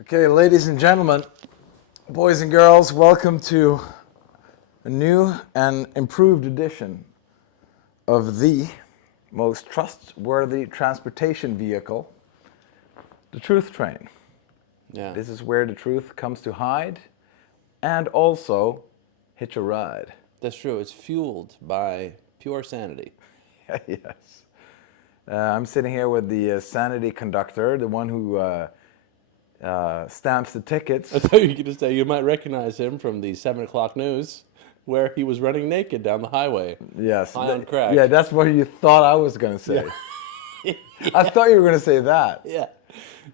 Okay, ladies and gentlemen, boys and girls, welcome to a new and improved edition of the most trustworthy transportation vehicle, the Truth Train. Yeah, This is where the truth comes to hide and also hitch a ride. that's true. It's fueled by pure sanity. Yes. I'm sitting here with the sanity conductor, the one who stamps the tickets. I thought you were going to say you might recognize him from the 7 o'clock news, where he was running naked down the highway, Yes. high on crack. Yeah, that's what you thought I was going to say. I thought you were going to say that. Yeah,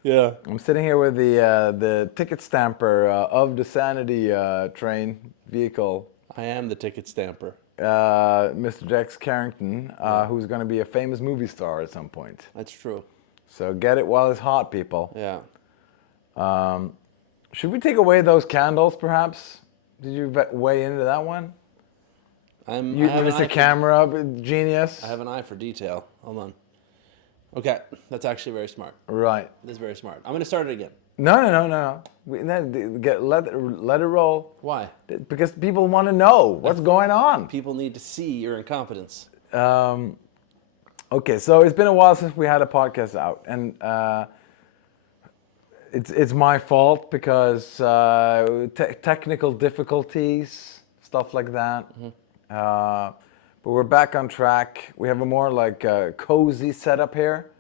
yeah. I'm sitting here with the ticket stamper of the Sanity train vehicle, I am the ticket stamper. Mr. Dex Carrington, who's going to be a famous movie star at some point. That's true. So get it while it's hot, people. Yeah. Should we take away those candles, perhaps? Did you weigh into that one? You, I have an eye Mr. Camera Genius? I have an eye for detail. Hold on. Okay, that's actually very smart. Right. That's very smart. I'm going to start it again. No. Let it roll. Why? Because people want to know what's going on. People need to see your incompetence. Okay, so it's been a while since we had a podcast out, and it's my fault because technical difficulties, stuff like that. But we're back on track. We have a more like cozy setup here.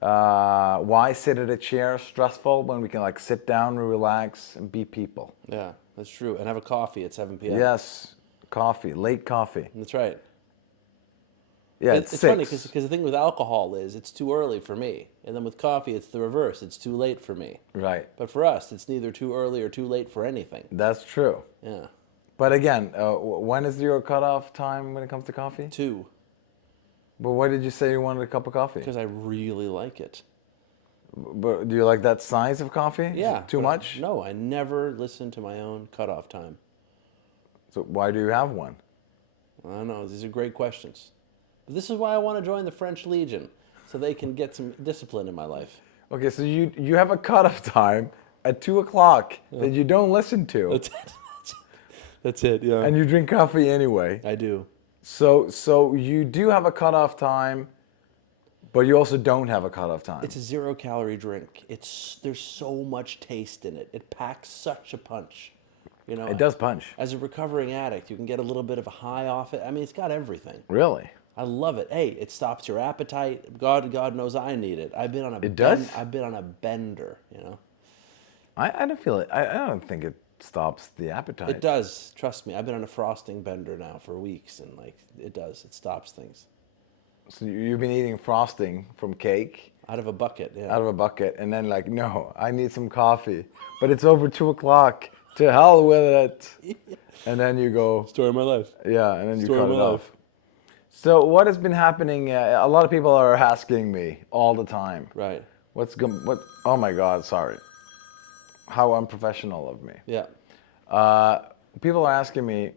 Why sit at a chair stressful when we can like sit down and relax and be people? Yeah, that's true. And have a coffee at 7 p.m. Yes, coffee, late coffee. That's right. Yeah, It's funny because the thing with alcohol is it's too early for me, and then with coffee it's the reverse. It's too late for me. Right, But for us, it's neither too early or too late for anything. that's true. Yeah. But again, when is your cutoff time when it comes to coffee? 2, But why did you say you wanted a cup of coffee? because I really like it. But do you like that size of coffee? Is Yeah. it too but much? No, I never listen to my own cutoff time. So why do you have one? I don't know. These are great questions. But this is why I want to join the French Legion, so they can get some discipline in my life. Okay, so you have a cutoff time at 2:00 that you don't listen to, That's it. That's it. Yeah. and you drink coffee anyway. I do. So you do have a cutoff time, but you also don't have a cutoff time. It's a 0-calorie drink. There's so much taste in it. It packs such a punch. You know, It does punch. as a recovering addict, you can get a little bit of a high off it. I mean, it's got everything. Really? I love it. Hey, it stops your appetite. God knows I need it. I've been on a It does? I've been on a bender, you know. I don't feel it. I don't think it stops the appetite. It does. Trust me. I've been on a frosting bender now for weeks, and like it does. It stops things So you've been eating frosting from cake out of a bucket. Yeah. out of a bucket, and then like, no, I need some coffee, but it's over 2:00. To hell with it. And then you go, Story of my life. yeah, and then you Story of cut it my off. life. So what has been happening? A lot of people are asking me all the time. Right. What? Oh my God! Sorry. How unprofessional of me. Yeah. People are asking me,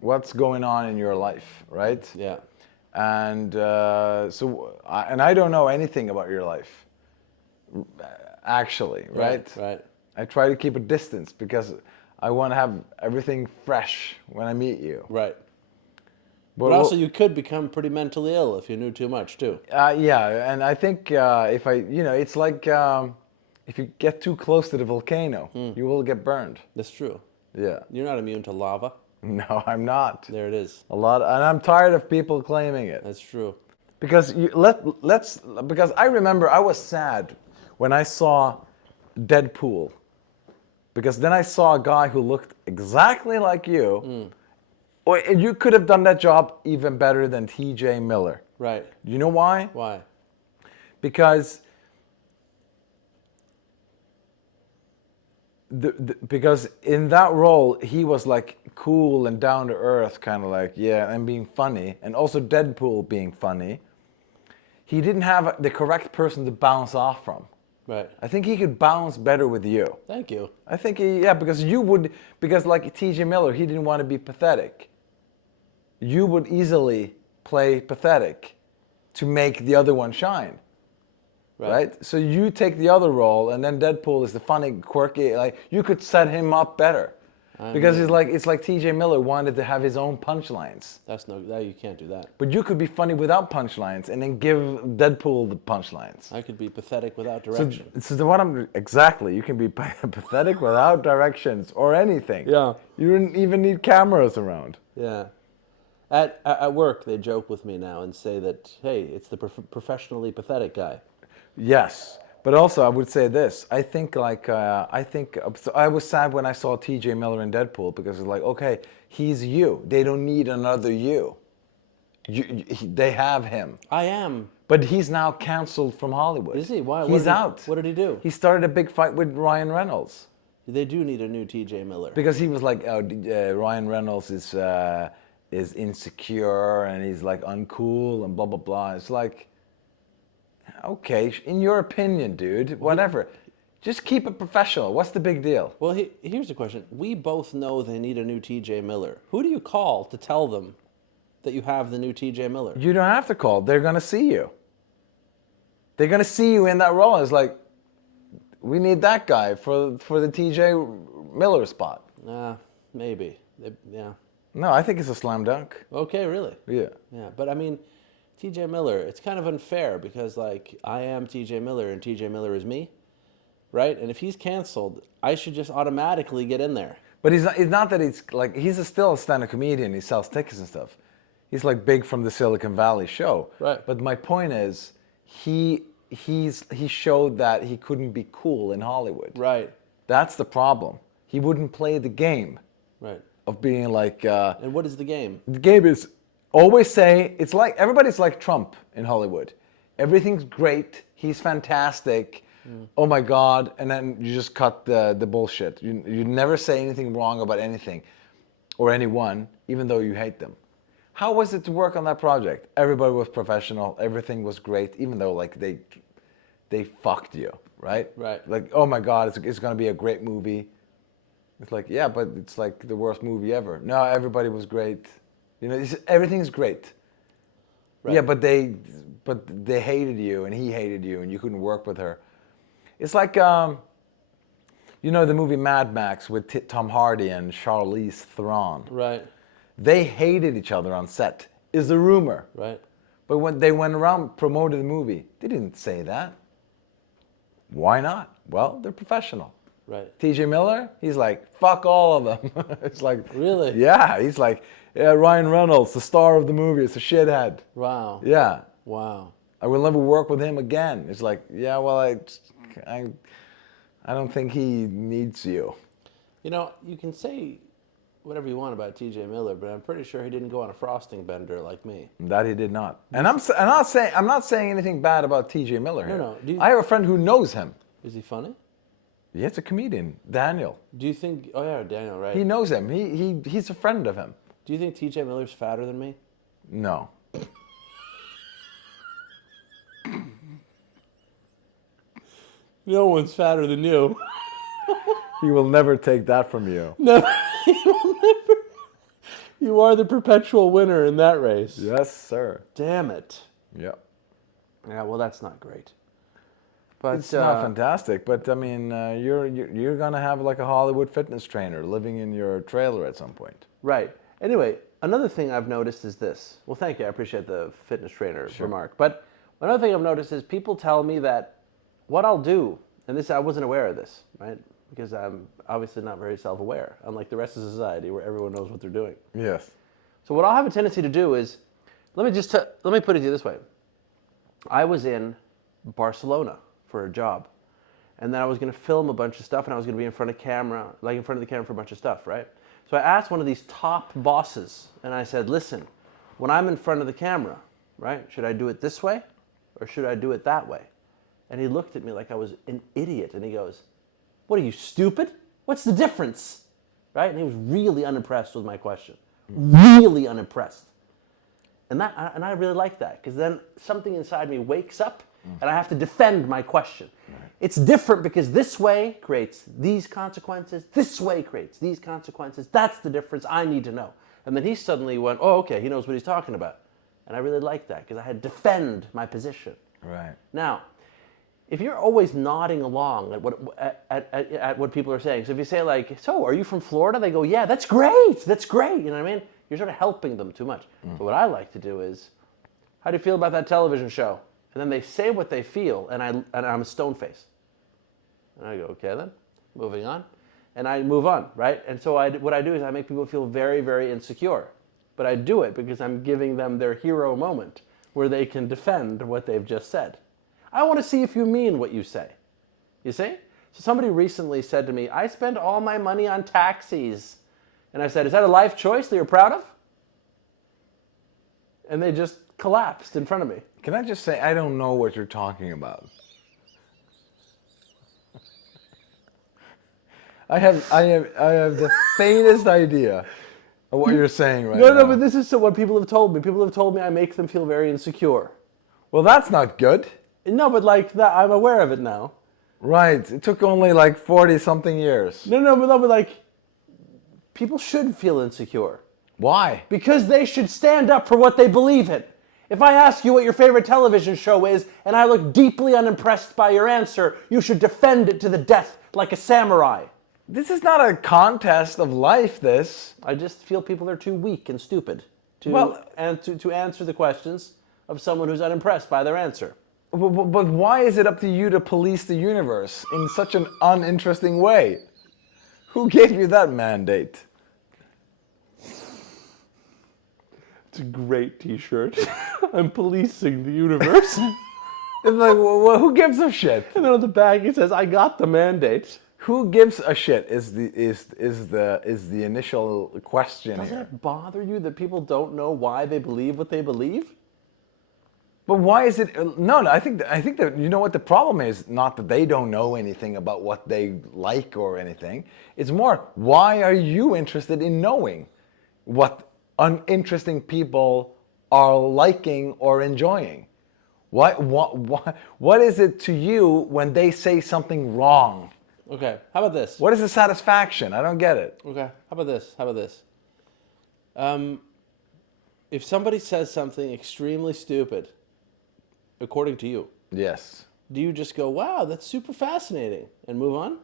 what's going on in your life, right? Yeah. And I don't know anything about your life, actually, right? Right. I try to keep a distance because I want to have everything fresh when I meet you. Right. But But also, you could become pretty mentally ill if you knew too much too. yeah, and I think if it's like if you get too close to the volcano, you will get burned. That's true. Yeah. You're not immune to lava. No, I'm not. There it is. And I'm tired of people claiming it. That's true. Because because I remember I was sad when I saw Deadpool. Because then I saw a guy who looked exactly like you. And you could have done that job even better than T.J. Miller. Right. Do you know why? Why? Because because in that role he was like cool and down to earth, kind of like, yeah, and being funny, and also Deadpool being funny. He didn't have the correct person to bounce off from. Right. I think he could bounce better with you. Thank you. I think because like T.J. Miller, he didn't want to be pathetic. You would easily play pathetic to make the other one shine. right? So you take the other role, and then Deadpool is the funny, quirky. Like you could set him up better, because it's like T.J. Miller wanted to have his own punchlines, That you can't do that. but you could be funny without punchlines, and then give Deadpool the punchlines. I could be pathetic without So, direction. so what I'm exactly, you can be pathetic without directions or anything. Yeah. You don't even need cameras around. Yeah. At work, they joke with me now and say that, hey, it's the professionally pathetic guy. Yes, but also I would say this. I think so I was sad when I saw T.J. Miller in Deadpool, because it's like, okay, he's you. They don't need another you. They have him. I am. But he's now canceled from Hollywood. Is he? Why? He's out. What did he do? He started a big fight with Ryan Reynolds, They do need a new T.J. Miller. because he was like, oh, Ryan Reynolds is insecure, and he's like uncool and blah blah blah. It's like, okay, in your opinion, dude, whatever. Just keep it professional. What's the big deal? Well, here's the question. We both know they need a new T.J. Miller. Who do you call to tell them that you have the new T.J. Miller? You don't have to call. They're gonna see you. They're gonna see you in that role. It's like, we need that guy for the T.J. Miller spot. Maybe. Yeah. No, I think it's a slam dunk. Okay, really? Yeah. Yeah, but I mean, T.J. Miller, it's kind of unfair because, like, I am T.J. Miller and T.J. Miller is me, right? And if he's canceled, I should just automatically get in there. But it's not that it's like, still a stand-up comedian. He sells tickets and stuff. He's like big from the Silicon Valley show. Right. But my point is, he showed that he couldn't be cool in Hollywood. Right. That's the problem. He wouldn't play the game Right. of being like. And what is the game? The game is always say, it's like everybody's like Trump in Hollywood. Everything's great. He's fantastic. Oh my God. And then you just cut the bullshit. You never say anything wrong about anything or anyone, even though you hate them. How was it to work on that project? Everybody was professional. Everything was great, even though like they fucked you, right? Right. Like, oh my God, it's going to be a great movie. It's like, yeah, but it's like the worst movie ever. No, everybody was great. You know, everything's great. Right. Yeah, but they hated you, and he hated you, and you couldn't work with her. It's like, you know, the movie Mad Max with Tom Hardy and Charlize Theron. Right. They hated each other on set, is the rumor. Right. But when they went around promoted the movie, they didn't say that. Why not? Well, they're professional. Right. T.J. Miller, he's like, fuck all of them. It's like, Really? yeah, he's like, yeah, Ryan Reynolds, the star of the movie, is a shithead. Wow. Yeah, Wow. I will never work with him again. It's like, yeah, well, I don't think he needs you. You know, you can say whatever you want about T.J. Miller, but I'm pretty sure he didn't go on a frosting bender like me. That he did not. And I'm not saying anything bad about T.J. Miller here. No. I have a friend who knows him. Is he funny? Yeah, it's a comedian, Daniel. Do you think? Oh yeah, Daniel, right? He knows him. He's a friend of him. Do you think T.J. Miller's fatter than me? No. No one's fatter than you. He will never take that from you. No, he will never. You are the perpetual winner in that race. Yes, sir. Damn it. Yeah. Yeah, well, that's not great. But It's not fantastic, but I mean, you're gonna have like a Hollywood fitness trainer living in your trailer at some point. Right. Anyway, another thing I've noticed is this. Well, thank you. I appreciate the fitness trainer remark. But another thing I've noticed is people tell me that what I'll do, and this I wasn't aware of this, right? Because I'm obviously not very self-aware, unlike the rest of society where everyone knows what they're doing. Yes. So what I'll have a tendency to do is, let me put it to you this way. I was in Barcelona for a job, and then I was going to film a bunch of stuff, and I was going to be in front of the camera for a bunch of stuff, right? So I asked one of these top bosses, and I said, listen, when I'm in front of the camera, right, should I do it this way, or should I do it that way? And he looked at me like I was an idiot, and he goes, what are you, stupid? What's the difference? Right? And he was really unimpressed with my question. Really unimpressed. And I really like that, because then something inside me wakes up, and I have to defend my question. Right. It's different because this way creates these consequences, this way creates these consequences. That's the difference I need to know. And then he suddenly went, oh, okay, he knows what he's talking about. And I really like that, because I had to defend my position. Right. Now, if you're always nodding along at what people are saying, so if you say like, so are you from Florida? They go, yeah, that's great, you know what I mean? You're sort of helping them too much. So what I like to do is, how do you feel about that television show? And then they say what they feel, and I'm a stone face. And I go, okay then, moving on. And I move on, right? And so what I do is I make people feel very, very insecure. But I do it because I'm giving them their hero moment where they can defend what they've just said. I want to see if you mean what you say. You see? So somebody recently said to me, I spend all my money on taxis. And I said, is that a life choice that you're proud of? And they just collapsed in front of me. Can I just say, I don't know what you're talking about. I have the faintest idea of what you're saying right now. No, but this is what people have told me. People have told me I make them feel very insecure. Well, that's not good. No, but like that, I'm aware of it now. Right. It took only like 40-something years. No, but like, people should feel insecure. Why? Because they should stand up for what they believe in. If I ask you what your favorite television show is, and I look deeply unimpressed by your answer, you should defend it to the death like a samurai. This is not a contest of life, this. I just feel people are too weak and stupid to answer the questions of someone who's unimpressed by their answer. But why is it up to you to police the universe in such an uninteresting way? Who gave you that mandate? It's a great t-shirt. I'm policing the universe. It's like, well, who gives a shit? And then on the back it says, I got the mandate. Who gives a shit is the initial question Doesn't here. it bother you that people don't know why they believe what they believe? But why is it? No, I think that you know what the problem is. Not that they don't know anything about what they like or anything. It's more, why are you interested in knowing what uninteresting people are liking or enjoying? What is it to you when they say something wrong? Okay, how about this? What is the satisfaction? I don't get it. Okay, how about this? If somebody says something extremely stupid, according to you, Yes. do you just go, wow, that's super fascinating, and move on?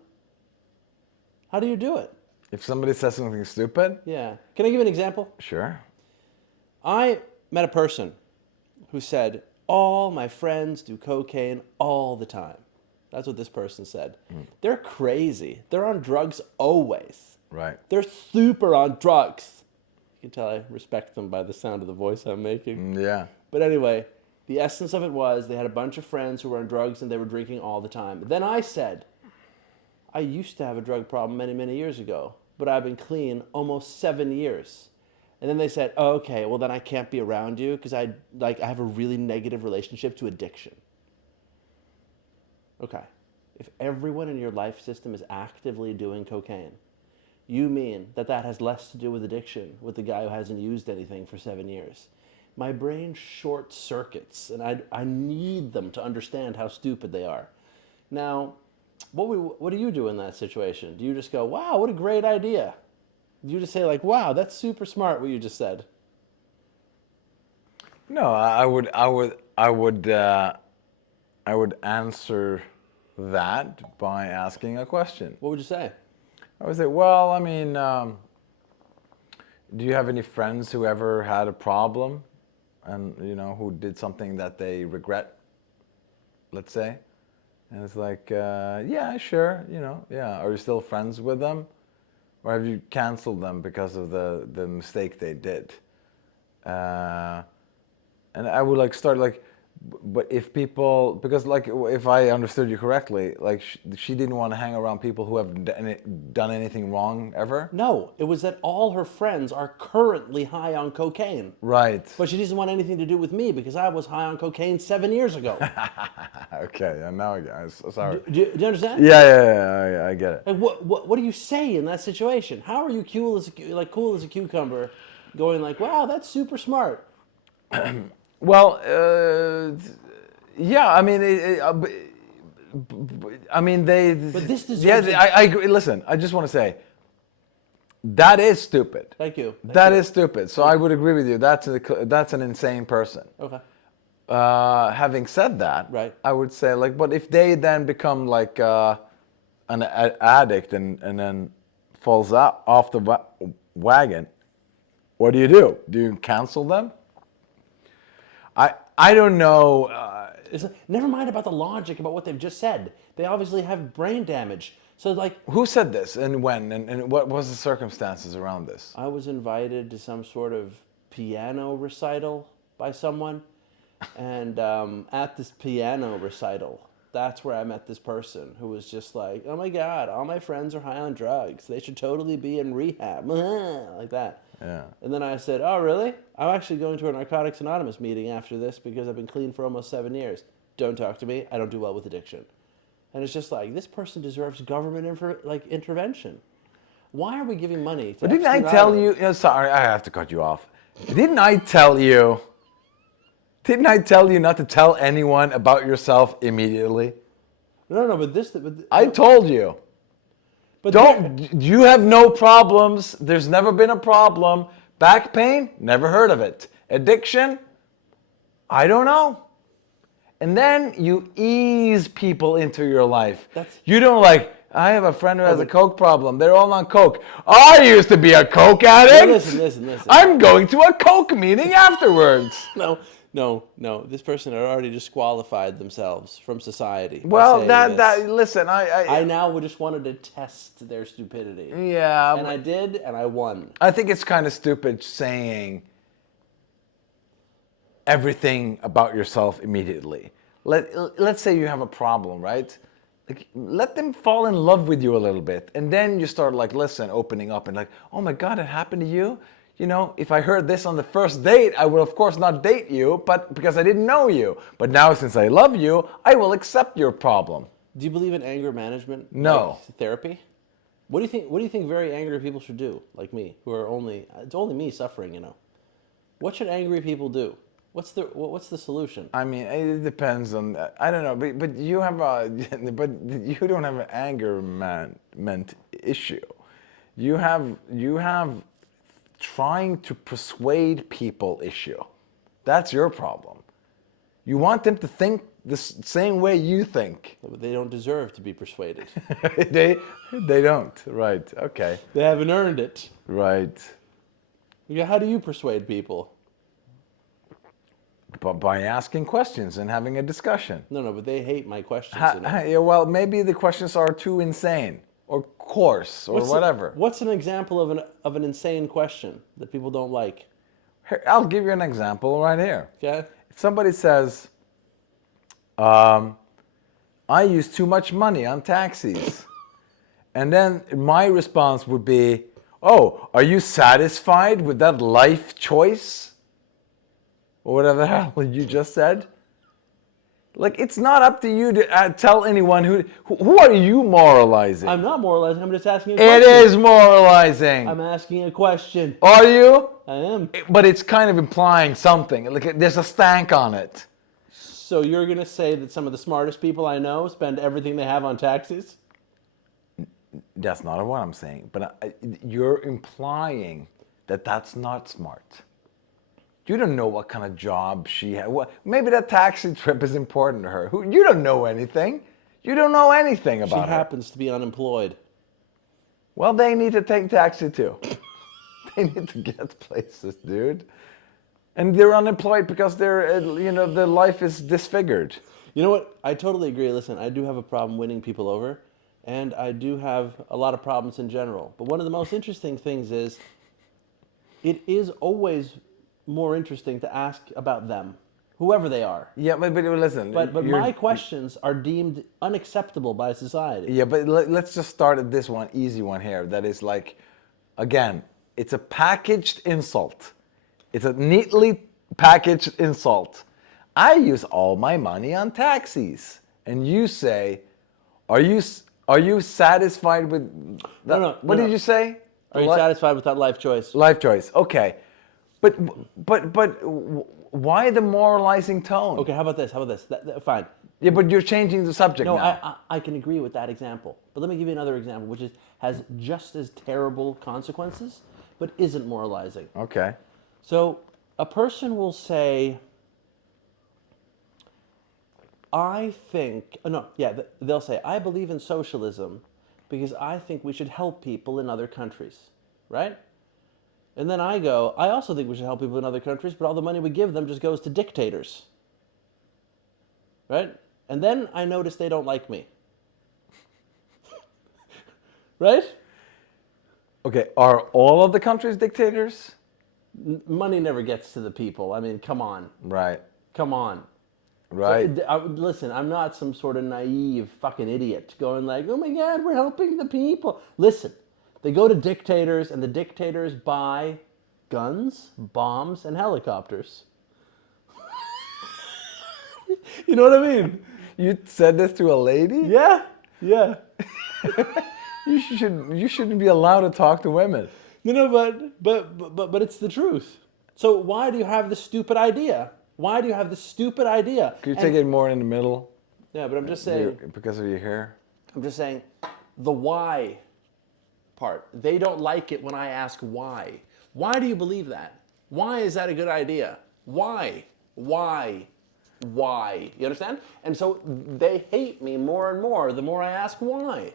How do you do it? If somebody says something stupid, Yeah. Can I give you an example? sure. I met a person who said, all my friends do cocaine all the time. That's what this person said. They're crazy. They're on drugs always. Right. They're super on drugs. You can tell I respect them by the sound of the voice I'm making. Yeah. But anyway, the essence of it was they had a bunch of friends who were on drugs and they were drinking all the time. Then I said, I used to have a drug problem many, many years ago, but I've been clean almost 7 years. And then they said, oh, okay, well then I can't be around you because I have a really negative relationship to addiction. Okay, if everyone in your life system is actively doing cocaine, you mean that has less to do with addiction with the guy who hasn't used anything for 7 years. My brain short circuits, and I need them to understand how stupid they are. Now, what do you do in that situation? Do you just go, wow, what a great idea? Do you just say like, wow, that's super smart what you just said? No, I would answer that by asking a question. What would you say? I would say, well, I mean, do you have any friends who ever had a problem and, you know, who did something that they regret, let's say? And it's like, yeah, sure, you know, yeah. Are you still friends with them? Or have you canceled them because of the mistake they did? And I would like start like, but if people, because like if I understood you correctly, like she didn't want to hang around people who have done anything wrong ever. No, it was that all her friends are currently high on cocaine. Right. But she doesn't want anything to do with me because I was high on cocaine 7 years ago. Okay, and now I'm sorry. Do you understand? Yeah, I get it. Like what do you say in that situation? How are you cool as a cucumber, going like, wow, that's super smart? Well, yeah, I mean, they. But this deserves. Yeah, I agree. Listen, I just want to say, that is stupid. Thank you. That is stupid. So I would agree with you. That's an insane person. Okay. having said that, Right. I would say like, but if they then become like an addict and then falls out off the wagon, what do? Do you cancel them? I don't know. It's like, never mind about the logic about what they've just said. They obviously have brain damage. So like, Who said this and when and what was the circumstances around this? I was invited to some sort of piano recital by someone, and at this piano recital, that's where I met this person who was just like, "Oh my God, all my friends are high on drugs. They should totally be in rehab," like that. Yeah. And then I said, "Oh really? I'm actually going to a Narcotics Anonymous meeting after this because I've been clean for almost 7 years. Don't talk to me. I don't do well with addiction." And it's just like, this person deserves government intervention. Why are we giving money to But didn't I Epstein tell Island? you? Sorry, I have to cut you off. Didn't I tell you? Didn't I tell you not to tell anyone about yourself immediately? No, but this. But, I told you. but Don't. You have no problems. There's never been a problem. Back pain? Never heard of it. Addiction? I don't know. And then you ease people into your life. You don't like, I have a friend who has a coke problem. They're all on coke. I used to be a coke addict. Listen. I'm going to a coke meeting afterwards. No. This person had already disqualified themselves from society. by Well, saying this. listen, I now just wanted to test their stupidity. yeah, And I did, and I won. I think it's kind of stupid saying everything about yourself immediately. Let's say you have a problem, right? Like, let them fall in love with you a little bit, and then you start like, listen, opening up and like, oh my God, it happened to you. You know, if I heard this on the first date, I would of course not date you, but because I didn't know you. But now since I love you, I will accept your problem. Do you believe in anger management? No. Like therapy? What do you think? What do you think very angry people should do? Like me, who are it's only me suffering. What should angry people do? What's the solution? I mean, it depends on. I don't know, but you have a, but you don't have an anger management issue. You have trying to persuade people issue. That's your problem. You want them to think the same way you think. But they don't deserve to be persuaded. they don't. Right. Okay. They haven't earned it. Right. Yeah, how do you persuade people? But by asking questions and having a discussion. No, but they hate my questions. Yeah, well, maybe the questions are too insane or coarse or whatever. What's an example of an insane question that people don't like? Here, I'll give you an example right here. Okay. If somebody says, I use too much money on taxis. And then my response would be, oh, are you satisfied with that life choice? Or whatever the hell you just said. Like, it's not up to you to tell anyone who are you moralizing? I'm not moralizing. I'm just asking a It question. is moralizing. I'm asking a question. Are you? I am. But it's kind of implying something. Like, there's a stank on it. So you're going to say that some of the smartest people I know spend everything they have on taxis? That's not what I'm saying. But you're implying that that's not smart. You don't know what kind of job she had. Maybe that taxi trip is important to her. You don't know anything. You don't know anything about her. She happens to be unemployed. Well, they need to take taxi too. They need to get places, dude. And they're unemployed because their life is disfigured. You know what? I totally agree. Listen, I do have a problem winning people over, and I do have a lot of problems in general. But one of the most interesting things is, it is always more interesting to ask about them, whoever they are. Yeah, but listen. But my questions are deemed unacceptable by society. Yeah, but let's just start at this one, easy one here. That is like, again, it's a packaged insult. It's a neatly packaged insult. I use all my money on taxis, and you say, are you satisfied with that? No, what did you say? Are you satisfied with that life choice? Life choice. Okay. But why the moralizing tone? Okay, how about this? Fine. Yeah, but you're changing the subject No, now. I can agree with that example. But let me give you another example, which has just as terrible consequences, but isn't moralizing. Okay. So a person will say, I think, no, yeah, they'll say, I believe in socialism because I think we should help people in other countries, right? And then I go, I also think we should help people in other countries, but all the money we give them just goes to dictators, right? And then I notice they don't like me, right? Okay, are all of the countries dictators? Money never gets to the people. I mean, come on. Right, Come on. right. So, listen, I'm not some sort of naive fucking idiot going like, oh my God, we're helping the people. Listen, they go to dictators and the dictators buy guns, bombs, and helicopters. You know what I mean? You said this to a lady? Yeah, yeah. You shouldn't be allowed to talk to women. But it's the truth. So why do you have this stupid idea? Why do you have this stupid idea? Could you take it more in the middle? Yeah, but I'm just saying. Because of your hair? I'm just saying, the why part. They don't like it when I ask why. Why do you believe that? Why is that a good idea? Why? Why? Why? You understand? And so they hate me more and more the more I ask why.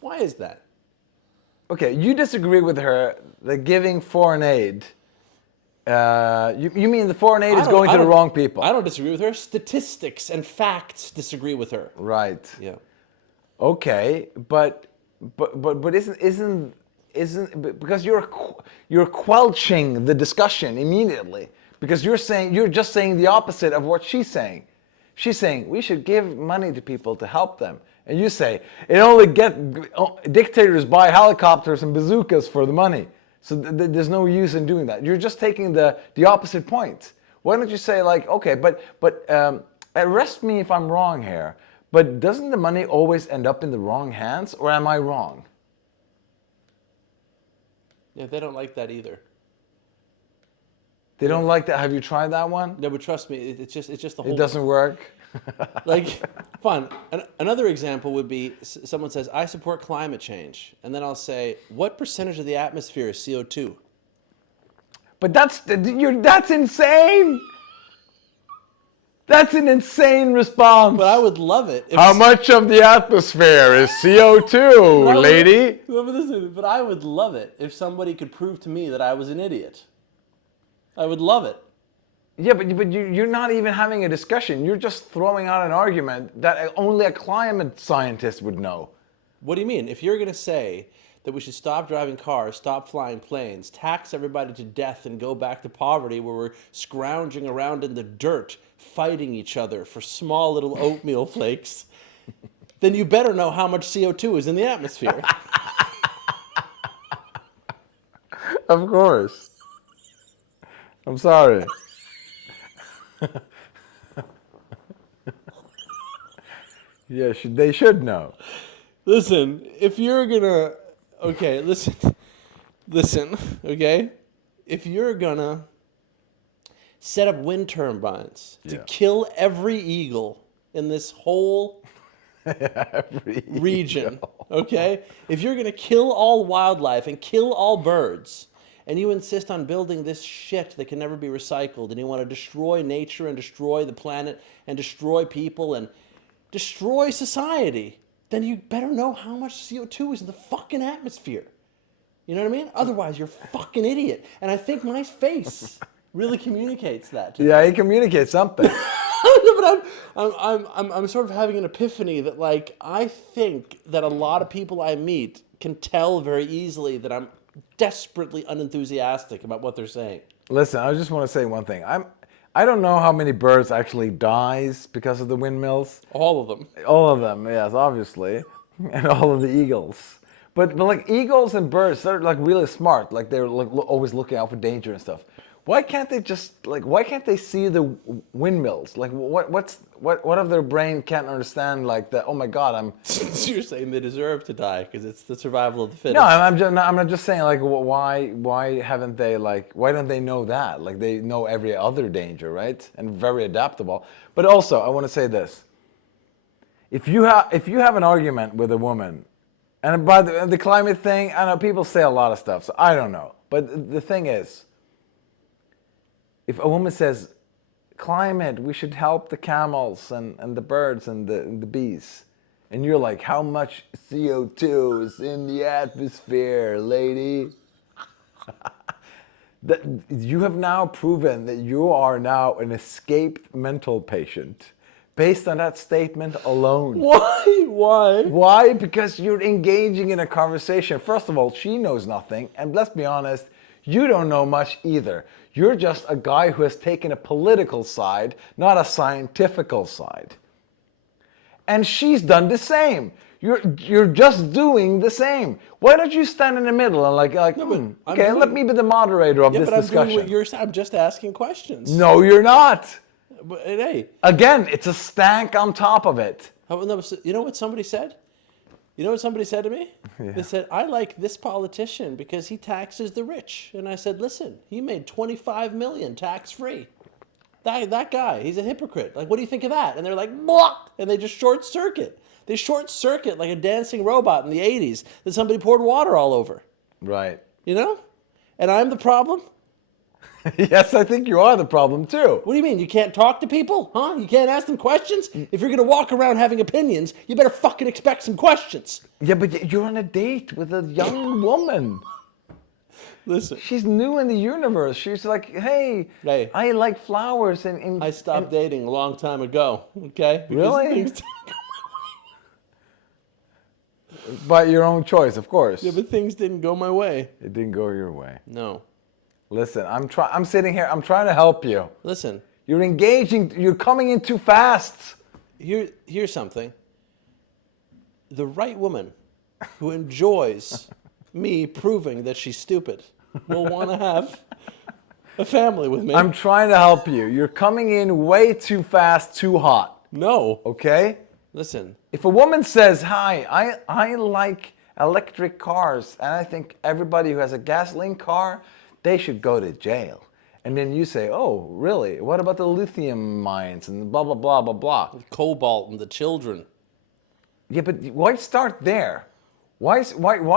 Why is that? Okay, you disagree with her that giving foreign aid. You mean the foreign aid is going to the wrong people? I don't disagree with her. Statistics and facts disagree with her. Right. Yeah. Okay, but isn't because you're quelching the discussion immediately because you're just saying the opposite of what she's saying. She's saying we should give money to people to help them, and you say dictators buy helicopters and bazookas for the money, so there's no use in doing that. You're just taking the opposite point. Why don't you say like, okay, but arrest me if I'm wrong here. But doesn't the money always end up in the wrong hands, or am I wrong? Yeah, they don't like that either. They don't like that. Have you tried that one? No, but trust me, it's just the whole. It doesn't work. Like, fine. Another example would be someone says, "I support climate change," and then I'll say, "What percentage of the atmosphere is CO2?" But that's insane. That's an insane response. But I would love it. How much of the atmosphere is CO2, lady? But I would love it if somebody could prove to me that I was an idiot. I would love it. Yeah, but you're not even having a discussion. You're just throwing out an argument that only a climate scientist would know. What do you mean? If you're going to say that we should stop driving cars, stop flying planes, tax everybody to death, and go back to poverty where we're scrounging around in the dirt, fighting each other for small little oatmeal flakes, then you better know how much CO2 is in the atmosphere. Of course. I'm sorry. Yeah, they should know. Listen, if you're gonna, okay, listen, okay? If you're gonna set up wind turbines to kill every eagle in this whole region, okay? If you're gonna kill all wildlife and kill all birds, and you insist on building this shit that can never be recycled, and you want to destroy nature and destroy the planet and destroy people and destroy society, then you better know how much CO2 is in the fucking atmosphere. You know what I mean? Otherwise, you're a fucking idiot. And I think my face really communicates that. Yeah, he communicates something. But I'm sort of having an epiphany that, like, I think that a lot of people I meet can tell very easily that I'm desperately unenthusiastic about what they're saying. Listen, I just want to say one thing. I don't know how many birds actually dies because of the windmills. All of them. All of them, yes, obviously, and all of the eagles. But like eagles and birds, they're like really smart. Like they're like always looking out for danger and stuff. Why can't they just like? Why can't they see the windmills? Like what of their brain can't understand? Like that? Oh my God, I'm. So you're saying they deserve to die because it's the survival of the fittest. No, I'm not just saying like why haven't they like why don't they know that? Like they know every other danger, right? And very adaptable. But also, I want to say this: if you have an argument with a woman, and by the climate thing, I know people say a lot of stuff, so I don't know. But the thing is, if a woman says climate, we should help the camels and the birds and the bees. And you're like, how much CO2 is in the atmosphere, lady? That you have now proven that you are now an escaped mental patient based on that statement alone. Why? Why? Why? Because you're engaging in a conversation. First of all, she knows nothing. And let's be honest, you don't know much either. You're just a guy who has taken a political side, not a scientifical side. And she's done the same. You're just doing the same. Why don't you stand in the middle and okay, let me be the moderator of this but I'm discussion. doing what you're saying. I'm just asking questions. No, you're not. But, hey, Again, it's a stank on top of it. you know what somebody said? You know what somebody said to me? Yeah. They said, I like this politician because he taxes the rich. And I said, listen, he made $25 million tax-free. That guy, he's a hypocrite. Like, what do you think of that? And they're like, blah! And they just short circuit. They short circuit like a dancing robot in the 80s that somebody poured water all over. Right. You know? And I'm the problem? Yes, I think you are the problem too. What do you mean? You can't talk to people? Huh? You can't ask them questions? If you're going to walk around having opinions, you better fucking expect some questions. Yeah, but you're on a date with a young woman. Listen. She's new in the universe. She's like, hey, Hey. I like flowers. And I stopped dating a long time ago, okay? Because Really? things- By your own choice, of course. yeah, but things didn't go my way. It didn't go your way. No. Listen, I'm sitting here. I'm trying to help you. Listen, You're engaging. You're coming in too fast. here's something. The right woman who enjoys me proving that she's stupid will want to have a family with me. I'm trying to help you. You're coming in way too fast, too hot. No. Okay? Listen, If a woman says, hi, I like electric cars, and I think everybody who has a gasoline car, they should go to jail. And then you say, oh, really? What about the lithium mines and blah, blah, blah, blah, blah? cobalt and the children. Yeah, but why start there? Why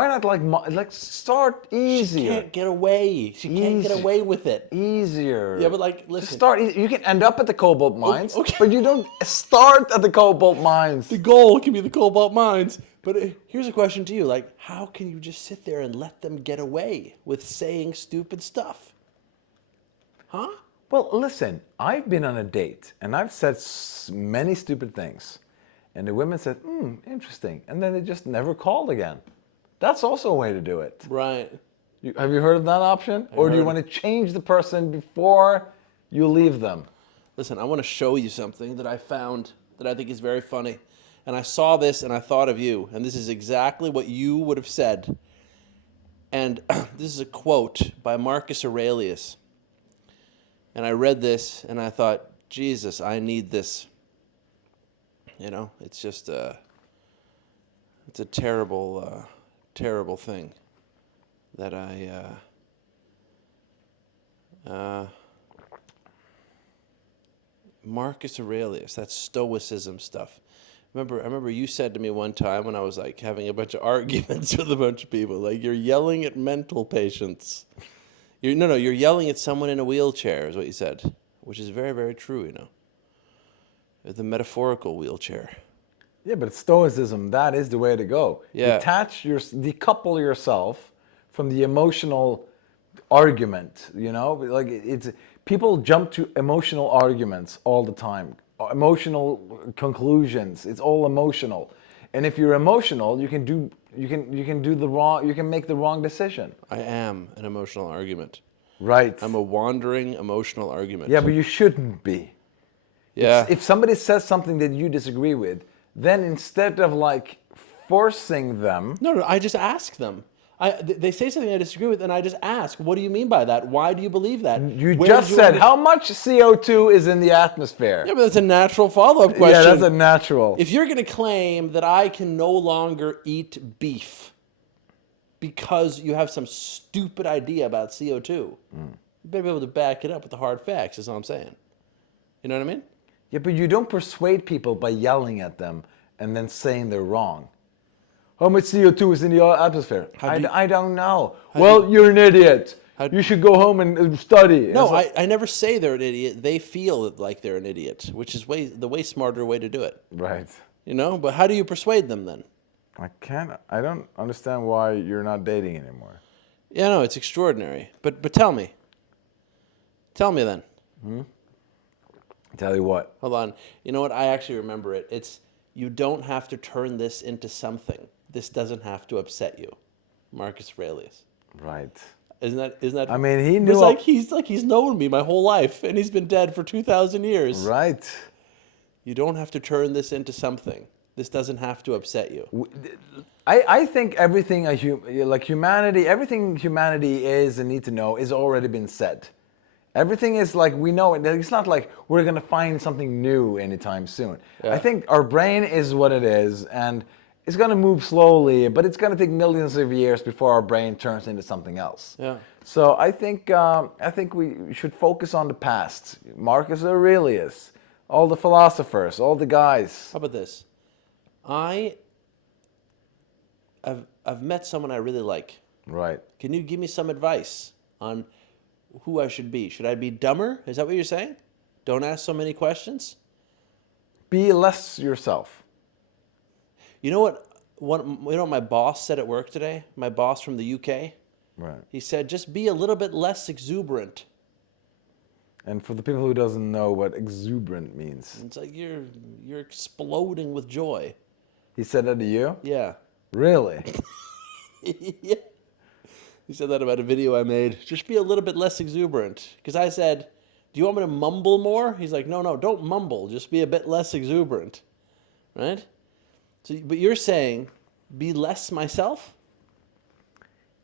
not like start She easier? can't get away. She can't get Easy. away with it. Easier. Yeah, but like, Just listen. start. You can end up at the cobalt mines, okay. but you don't start at the cobalt mines. The goal can be the cobalt mines. But here's a question to you. Like, how can you just sit there and let them get away with saying stupid stuff? Huh? Well, listen, I've been on a date and I've said many stupid things. And the women said, interesting. And then they just never called again. That's also a way to do it. Right. Have you heard of that option? Or do you heard. want to change the person before you leave them? Listen, I want to show you something that I found that I think is very funny. And I saw this and I thought of you. And this is exactly what you would have said. And this is a quote by Marcus Aurelius. And I read this and I thought, Jesus, I need this. You know, it's just it's a terrible, terrible thing that Marcus Aurelius, that's Stoicism stuff. I remember you said to me one time when I was like having a bunch of arguments with a bunch of people, like, you're yelling at mental patients. You're yelling at someone in a wheelchair is what you said, which is very, very true, you know. The metaphorical wheelchair. Yeah, but Stoicism, that is the way to go. Yeah. Decouple yourself from the emotional argument, you know? Like people jump to emotional arguments all the time. Emotional conclusions. It's all emotional. And if you're emotional, you can make the wrong decision. I am an emotional argument. Right. I'm a wandering emotional argument. Yeah, but you shouldn't be. Yeah. If somebody says something that you disagree with, then instead of like forcing them, No, I just ask them. They say something I disagree with, and I just ask, what do you mean by that? Why do you believe that? you Where just did said, under- how much CO2 is in the atmosphere? Yeah, but that's a natural follow-up question. Yeah, that's a natural. If you're going to claim that I can no longer eat beef because you have some stupid idea about CO2, you better be able to back it up with the hard facts, is all I'm saying. You know what I mean? Yeah, but you don't persuade people by yelling at them and then saying they're wrong. How much CO2 is in the atmosphere? I don't know. Well, you're an idiot. You should go home and study. No, It's like- I never say they're an idiot. They feel like they're an idiot, which is the way smarter way to do it. right. You know, but how do you persuade them then? I don't understand why you're not dating anymore. Yeah, no, it's extraordinary. But tell me. Tell me then. Tell you what. Hold on. You know what? I actually remember it. It's you don't have to turn this into something. This doesn't have to upset you. Marcus Aurelius. Right. Isn't that I mean, he It's knew. like he's known me my whole life and he's been dead for 2,000 years. Right. You don't have to turn this into something. This doesn't have to upset you. I think everything like humanity, everything humanity is and need to know is already been said. Everything is like we know it. It's not like we're gonna find something new anytime soon. Yeah. I think our brain is what it is, and it's gonna move slowly, but it's gonna take millions of years before our brain turns into something else. Yeah. So I think we should focus on the past. Marcus Aurelius, all the philosophers, all the guys. How about this? I've met someone I really like. Right. Can you give me some advice on who I should be? Should I be dumber? Is that what you're saying? Don't ask so many questions? Be less yourself. You know what? You know what my boss said at work today? My boss from the UK? Right. He said, just be a little bit less exuberant. And for the people who doesn't know what exuberant means, It's like you're exploding with joy. he said that to you? Yeah. Really? Yeah. He said that about a video I made. Just be a little bit less exuberant. Because I said, do you want me to mumble more? He's like, no, don't mumble. Just be a bit less exuberant. Right? So, but you're saying, be less myself?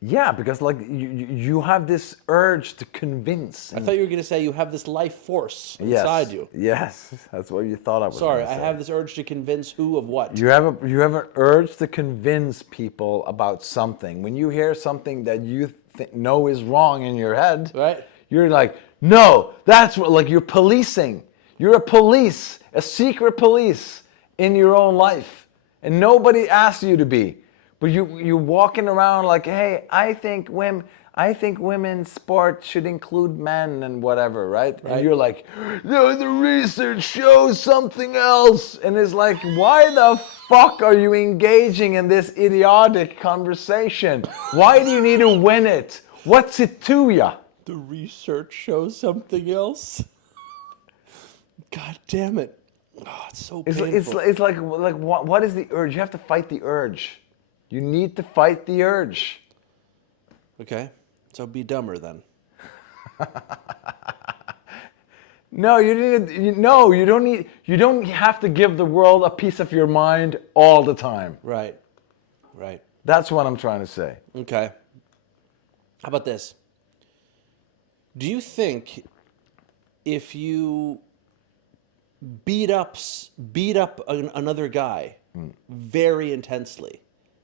Yeah, because like you have this urge to convince. I thought you were going to say you have this life force inside you. Yes, that's what you thought I was. Sorry, gonna I say. have this urge to convince who of what. You have an urge to convince people about something. When you hear something that you know is wrong in your head, Right. you're like, no, that's what. Like you're policing. You're a secret police in your own life, and nobody asks you to be. But you're walking around like, hey, I think women's sport should include men and whatever, right? And you're like, no, the research shows something else. And it's like, why the fuck are you engaging in this idiotic conversation? Why do you need to win it? What's it to ya? The research shows something else. God damn it. Oh, it's so painful. It's like what is the urge? You have to fight the urge. You need to fight the urge. Okay, so be dumber then. No, you don't need. You don't have to give the world a piece of your mind all the time. Right. That's what I'm trying to say. Okay. How about this? Do you think if you beat up another guy very intensely,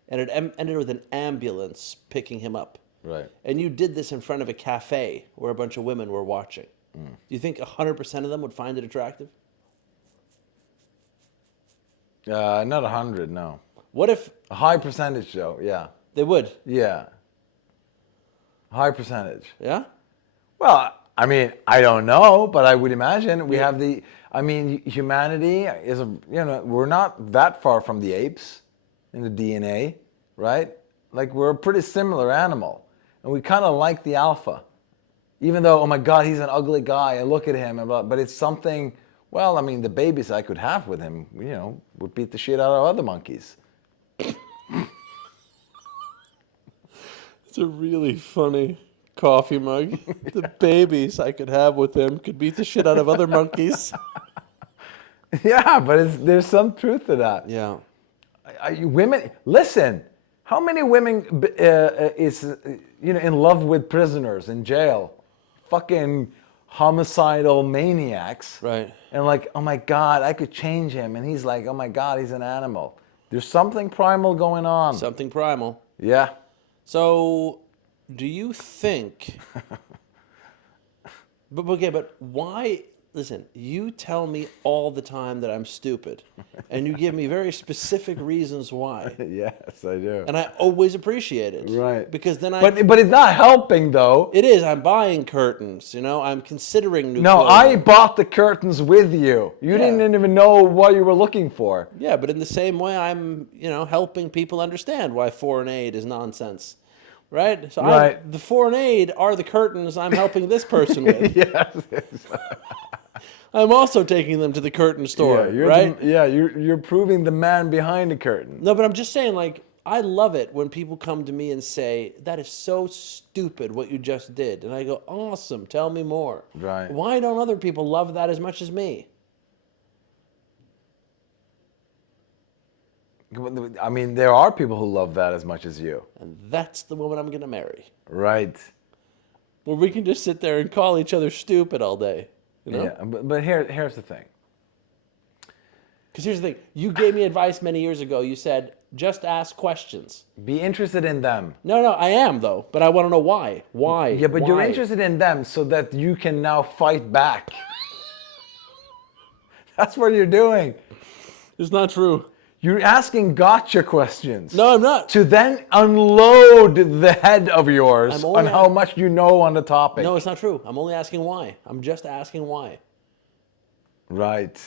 and it ended with an ambulance picking him up, Right. and you did this in front of a cafe where a bunch of women were watching, do you think 100% of them would find it attractive? Not 100, no. What if A high percentage, though. Yeah. they would? Yeah. High percentage. Yeah? Well, I mean, I don't know, but I would imagine we have the. I mean, humanity is we're not that far from the apes in the DNA, right? Like we're a pretty similar animal, and we kind of like the alpha, even though, oh my God, he's an ugly guy. I look at him, but it's something. Well, I mean, the babies I could have with him, would beat the shit out of other monkeys. It's a really funny coffee mug. The babies I could have with him could beat the shit out of other monkeys. Yeah, but there's some truth to that. Yeah. Women, listen. How many women is in love with prisoners in jail? Fucking homicidal maniacs. Right. And like, oh my God, I could change him. And he's like, oh my God, he's an animal. There's something primal going on. Something primal. Yeah. So, do you think? But why? listen, you tell me all the time that I'm stupid, and you give me very specific reasons why, Yes, I do. and I always appreciate it. Right. Because then But it's not helping though. it is. I'm buying curtains. I'm considering new No, I clothing. bought the curtains with you. You Yeah. didn't even know what you were looking for. Yeah, but in the same way, I'm helping people understand why foreign aid is nonsense, right? So Right. the foreign aid are the curtains I'm helping this person with. Yes. I'm also taking them to the curtain store, Yeah, right? you're proving the man behind the curtain. No, but I'm just saying, like, I love it when people come to me and say, that is so stupid what you just did. And I go, awesome, tell me more. Right. Why don't other people love that as much as me? I mean, there are people who love that as much as you. And that's the woman I'm going to marry. Right. Where we can just sit there and call each other stupid all day. Yeah, but here's the thing. Because here's the thing. You gave me advice many years ago. You said, just ask questions. Be interested in them. No, I am, though. But I want to know why. Why? Yeah, but you're Why? interested in them so that you can now fight back. That's what you're doing. It's not true. You're asking gotcha questions. No, I'm not. To then unload the head of yours I'm only on how much you know on the topic. No, it's not true. I'm only asking why. I'm just asking why. Right.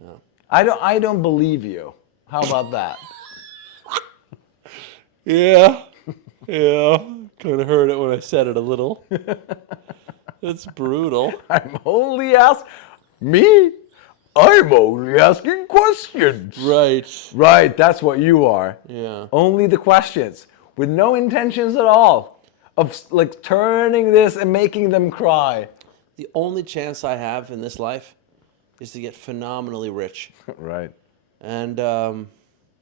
No. I don't believe you. How about that? Yeah. Kind of heard it when I said it a little. It's brutal. I'm only I'm only asking questions. Right. Right, that's what you are. Yeah. Only the questions with no intentions at all of like turning this and making them cry. The only chance I have in this life is to get phenomenally rich. Right. And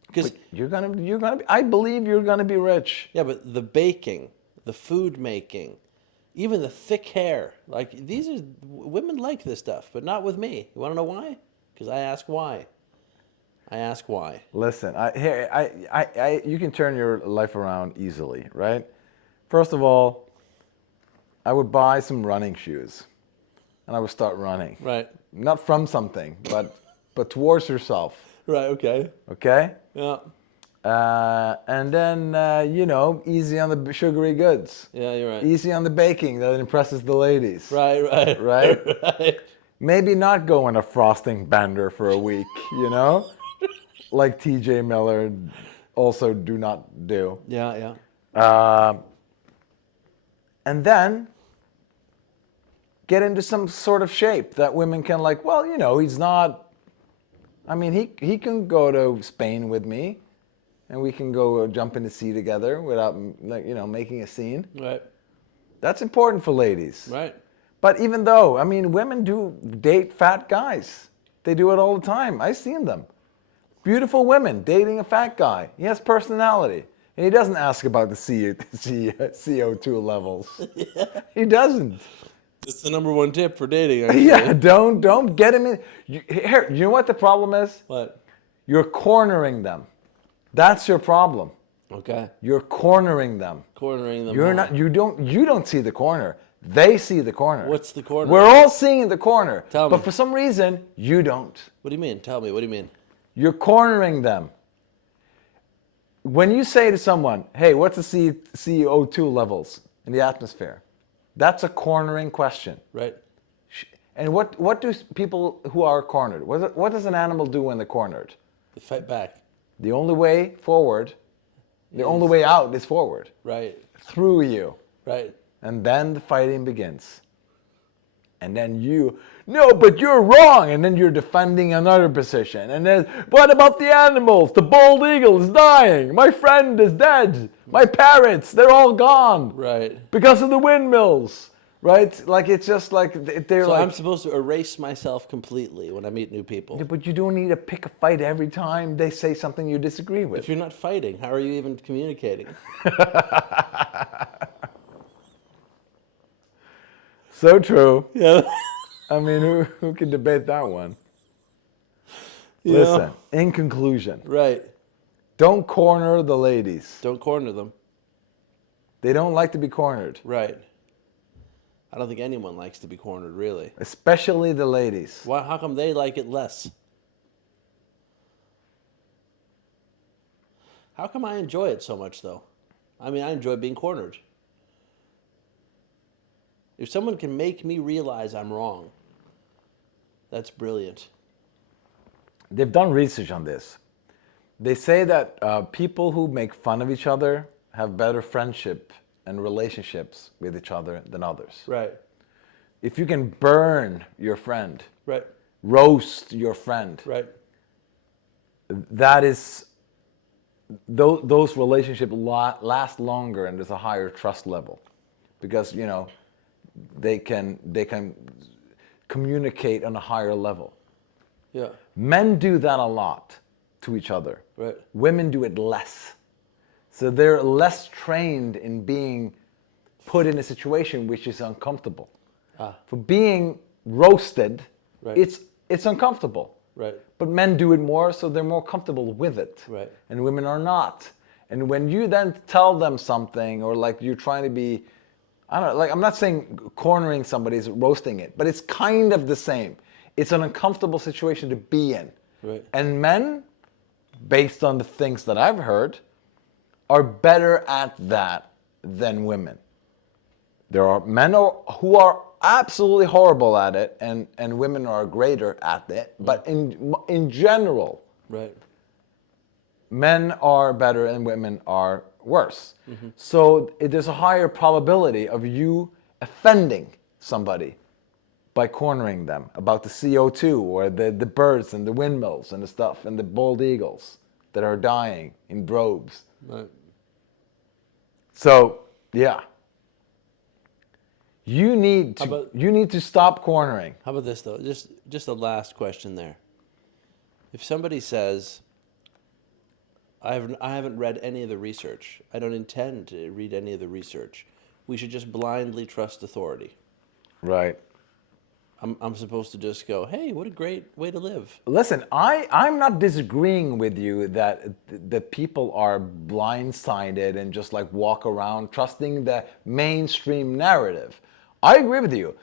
because You're gonna be, I believe you're gonna be rich. yeah, but the baking, the food making, even the thick hair, like women like this stuff, but not with me. You want to know why? Because I ask why. Listen, you can turn your life around easily, right? First of all, I would buy some running shoes, and I would start running. Right. Not from something, but towards yourself. Right. Okay. Okay. Yeah. And then easy on the sugary goods. Yeah, you're right. Easy on the baking that impresses the ladies. Right. Right? Right. Maybe not go on a frosting bender for a week, like TJ Miller also do not do. Yeah. And then get into some sort of shape that women can he's not, I mean, he can go to Spain with me and we can go jump in the sea together without, making a scene. Right. That's important for ladies. Right. But even though, I mean, women do date fat guys. They do it all the time. I've seen them. Beautiful women dating a fat guy. He has personality. And he doesn't ask about the CO2 levels. Yeah. He doesn't. It's the number one tip for dating. Actually. Yeah, don't get him in. Here, you know what the problem is? What? You're cornering them. That's your problem. Okay. You're cornering them. Cornering them. You're not. You don't see the corner. They see the corner. What's the corner? We're all seeing the corner. Tell me. But for some reason, you don't. What do you mean? Tell me. What do you mean? You're cornering them. When you say to someone, hey, what's the CO2 levels in the atmosphere? That's a cornering question. Right. And what do people who are cornered, what does an animal do when they're cornered? They fight back. The only way forward, the only way out is forward. Right. Through you. Right. And then the fighting begins. And then no, but you're wrong. And then you're defending another position. And then, what about the animals? The bald eagle is dying. My friend is dead. My parrots, they're all gone. Right. Because of the windmills. Right? Like, it's just like, they're So like... I'm supposed to erase myself completely when I meet new people. Yeah, but you don't need to pick a fight every time they say something you disagree with. If you're not fighting, how are you even communicating? So true. Yeah. I mean, who can debate that one? Yeah. Listen, in conclusion, Right. don't corner the ladies. Don't corner them. They don't like to be cornered. Right. I don't think anyone likes to be cornered, really. especially the ladies. Why? How come they like it less? How come I enjoy it so much, though? I mean, I enjoy being cornered. If someone can make me realize I'm wrong, that's brilliant. They've done research on this. They say that people who make fun of each other have better friendship and relationships with each other than others. Right. If you can burn your friend, Right. roast your friend, Right. that is those relationships last longer and there's a higher trust level because they can communicate on a higher level. Yeah. Men do that a lot to each other. Right. Women do it less. So they're less trained in being put in a situation which is uncomfortable. For being roasted, Right. it's uncomfortable. Right. But men do it more, so they're more comfortable with it. Right. And women are not. And when you then tell them something, or like you're trying to be, I don't know, like I'm not saying cornering somebody is roasting it, but it's kind of the same. It's an uncomfortable situation to be in. Right. And men, based on the things that I've heard, are better at that than women. There are men who are absolutely horrible at it, and women are greater at it. But in general, Right. men are better and women are worse. So there's a higher probability of you offending somebody by cornering them about the CO2 or the birds and the windmills and the stuff and the bald eagles that are dying in droves. Right. So, yeah. You need about- to stop cornering. How about this though? Just a last question there. If somebody says, I haven't read any of the research. I don't intend to read any of the research. We should just blindly trust authority. Right. I'm supposed to just go, hey, what a great way to live. Listen, I'm not disagreeing with you that people are blindsided and just like walk around trusting the mainstream narrative. I agree with you.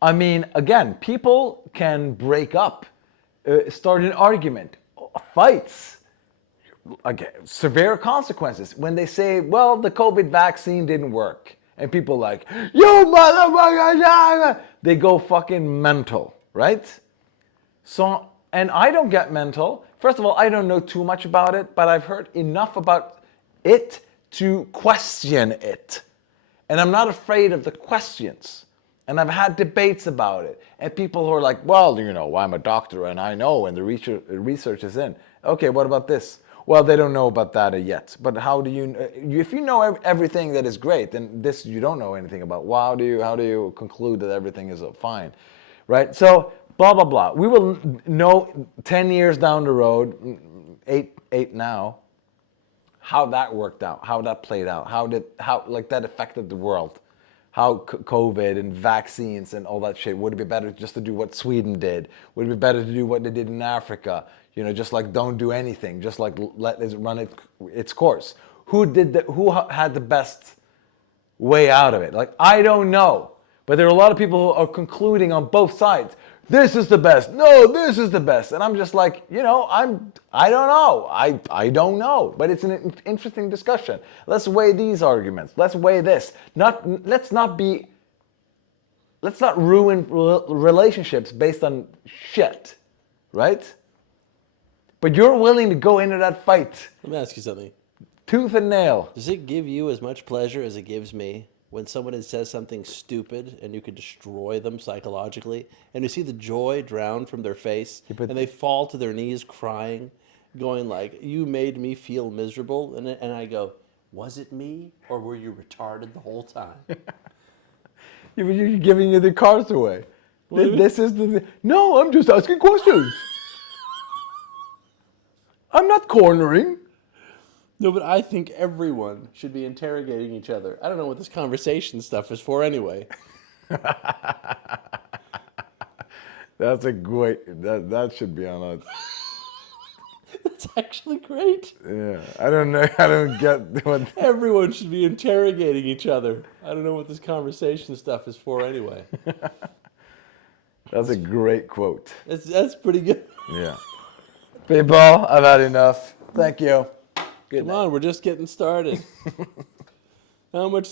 I mean, again, people can break up, start an argument, fights, severe consequences. When they say, well, the COVID vaccine didn't work. And people like, you motherfucker, they go fucking mental, right? So, and I don't get mental. First of all, I don't know too much about it, but I've heard enough about it to question it. And I'm not afraid of the questions. And I've had debates about it. And people who are like, well, I'm a doctor and I know, and the research is in. Okay, what about this? Well, they don't know about that yet. But how do you, if you know everything that is great, then this you don't know anything about. Well, how do you conclude that everything is fine, right? So blah blah blah. We will know 10 years down the road, eight now, how that worked out, how that played out, how that affected the world, how COVID and vaccines and all that shit. Would it be better just to do what Sweden did? Would it be better to do what they did in Africa? Just like don't do anything, just like let it run its course. Who had the best way out of it? Like, I don't know. But there are a lot of people who are concluding on both sides. This is the best. No, this is the best. And I'm just like, I don't know. I don't know. But it's an interesting discussion. Let's weigh these arguments. Let's weigh this. Let's not ruin relationships based on shit, right? But you're willing to go into that fight. Let me ask you something. Tooth and nail. Does it give you as much pleasure as it gives me when someone says something stupid and you could destroy them psychologically, and you see the joy drown from their face, and they fall to their knees crying, going like, you made me feel miserable, and I go, was it me, or were you retarded the whole time? You're giving the cards away. This is no, I'm just asking questions. I'm not cornering. No, but I think everyone should be interrogating each other. I don't know what this conversation stuff is for anyway. That's a great, that should be on a It's actually great. Yeah, I don't know. I don't get what. Everyone should be interrogating each other. I don't know what this conversation stuff is for anyway. That's a great quote. That's pretty good. Yeah. People, I've had enough. Thank you. Good Come night. on, we're just getting started. How much